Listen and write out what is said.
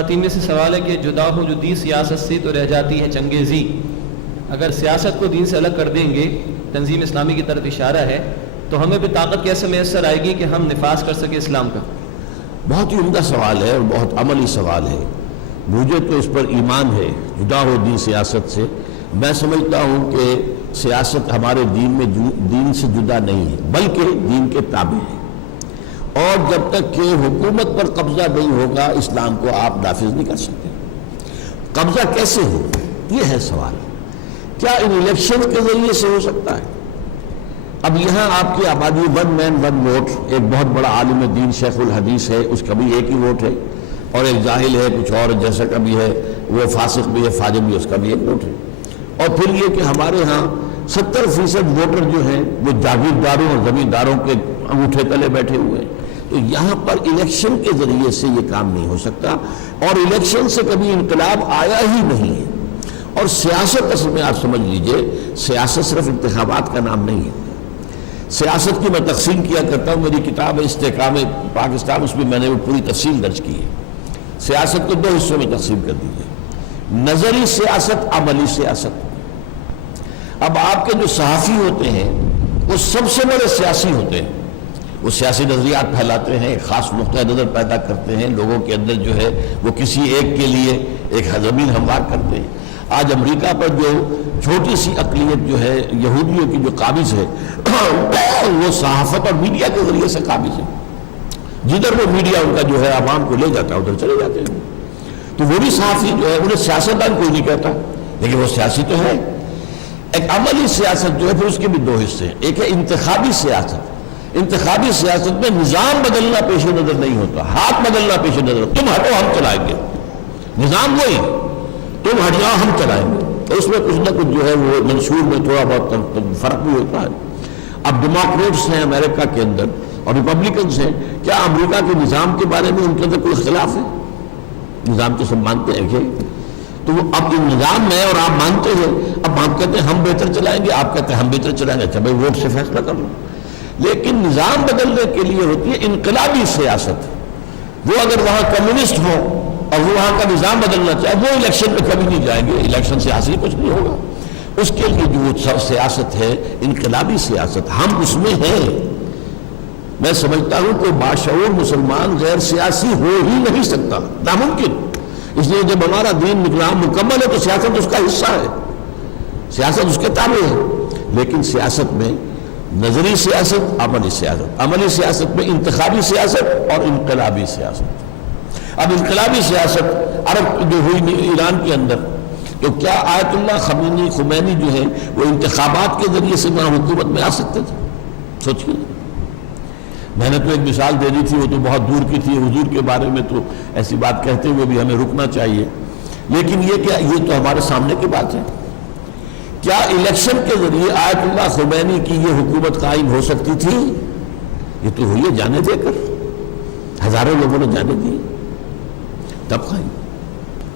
خواتین میں سے سوال ہے کہ جدا ہو جو دی سیاست سے تو رہ جاتی ہے چنگیزی، اگر سیاست کو دین سے الگ کر دیں گے، تنظیم اسلامی کی طرف اشارہ ہے، تو ہمیں بھی طاقت کیسے میسر آئے گی کہ ہم نفاذ کر سکیں اسلام کا؟ بہت ہی عمدہ سوال ہے اور بہت عملی سوال ہے. مجھے تو اس پر ایمان ہے، جدا ہو دین سیاست سے. میں سمجھتا ہوں کہ سیاست ہمارے دین میں دین سے جدا نہیں ہے بلکہ دین کے تابع ہے، اور جب تک کہ حکومت پر قبضہ نہیں ہوگا اسلام کو آپ نافذ نہیں کر سکتے. قبضہ کیسے ہو، یہ ہے سوال. کیا ان الیکشن کے ذریعے سے ہو سکتا ہے؟ اب یہاں آپ کی آبادی ون مین ون ووٹ، ایک بہت بڑا عالم دین شیخ الحدیث ہے، اس کا بھی ایک ہی ووٹ ہے، اور ایک جاہل ہے کچھ اور جیسا کا بھی ہے، وہ فاسق بھی ہے فاجر بھی، اس کا بھی ایک ووٹ ہے. اور پھر یہ کہ ہمارے ہاں 70% ووٹر جو ہیں وہ جاگیرداروں اور زمینداروں کے انگوٹھے تلے بیٹھے ہوئے ہیں. تو یہاں پر الیکشن کے ذریعے سے یہ کام نہیں ہو سکتا، اور الیکشن سے کبھی انقلاب آیا ہی نہیں ہے. اور سیاست اصل میں آپ سمجھ لیجئے، سیاست صرف انتخابات کا نام نہیں ہے. سیاست کی میں تقسیم کیا کرتا ہوں، میری کتاب ہے استحکام پاکستان، اس میں میں نے وہ پوری تفصیل درج کی ہے. سیاست کو 2 حصوں میں تقسیم کر دیجیے، نظری سیاست، عملی سیاست. اب آپ کے جو صحافی ہوتے ہیں وہ سب سے بڑے سیاسی ہوتے ہیں. وہ سیاسی نظریات پھیلاتے ہیں، خاص نقطہ نظر پیدا کرتے ہیں، لوگوں کے اندر جو ہے وہ کسی ایک کے لیے ایک زمین ہموار کرتے ہیں. آج امریکہ پر جو چھوٹی سی اقلیت جو ہے یہودیوں کی جو قابض ہے وہ صحافت اور میڈیا کے ذریعے سے قابض ہے. جدھر وہ میڈیا ان کا جو ہے عوام کو لے جاتا ہے ادھر چلے جاتے ہیں. تو وہ بھی صحافی جو ہے، انہیں سیاستدان کوئی نہیں کہتا لیکن وہ سیاسی تو ہے. ایک عملی سیاست جو ہے پھر اس کے بھی 2 حصے ہیں. ایک ہے انتخابی سیاست. انتخابی سیاست میں نظام بدلنا پیش نظر نہیں ہوتا، ہاتھ بدلنا پیش نظر. تم ہٹو ہم چلائیں گے، نظام وہی، تم ہٹ جاؤ ہم چلائیں گے. تو اس میں کچھ نہ کچھ جو ہے وہ منشور میں تھوڑا بہت فرق بھی ہوتا ہے. اب ڈیموکریٹس ہیں امریکہ کے اندر اور ریپبلکنز ہیں، کیا امریکہ کے نظام کے بارے میں ان کے اندر کوئی اختلاف ہے؟ نظام تو سب مانتے ہیں کہ تو وہ اب نظام میں اور آپ مانتے ہیں. اب آپ کہتے ہیں ہم بہتر چلائیں گے، آپ کہتے ہیں ہم بہتر چلائیں گے. اچھا بھائی ووٹ سے فیصلہ کر لو. لیکن نظام بدلنے کے لیے ہوتی ہے انقلابی سیاست. وہ اگر وہاں کمیونسٹ ہو اور وہ وہاں کا نظام بدلنا چاہے، وہ الیکشن پہ کبھی نہیں جائیں گے. الیکشن سے حاصل کچھ نہیں ہوگا. اس کے لیے جو سیاست ہے انقلابی سیاست، ہم اس میں ہیں. میں سمجھتا ہوں کہ باشعور مسلمان غیر سیاسی ہو ہی نہیں سکتا، ناممکن. اس لیے جب ہمارا دین نظام مکمل ہے تو سیاست اس کا حصہ ہے، سیاست اس کے تابع ہے. لیکن سیاست میں نظری سیاست، عملی سیاست. عملی سیاست میں انتخابی سیاست اور انقلابی سیاست. اب انقلابی سیاست عرب جو ہوئی ایران کے اندر، تو کیا آیت اللہ خمینی جو ہے وہ انتخابات کے ذریعے سے وہاں حکومت میں آ سکتے تھے؟ سوچیے. میں نے تو ایک مثال دے دی تھی، وہ تو بہت دور کی تھی. حضور کے بارے میں تو ایسی بات کہتے ہوئے بھی ہمیں رکنا چاہیے. لیکن یہ تو ہمارے سامنے کی بات ہے. کیا الیکشن کے ذریعے آیت اللہ خمینی کی یہ حکومت قائم ہو سکتی تھی؟ یہ تو ہوئی ہے جانے دے کر، ہزاروں لوگوں نے جانے دی، تب قائم.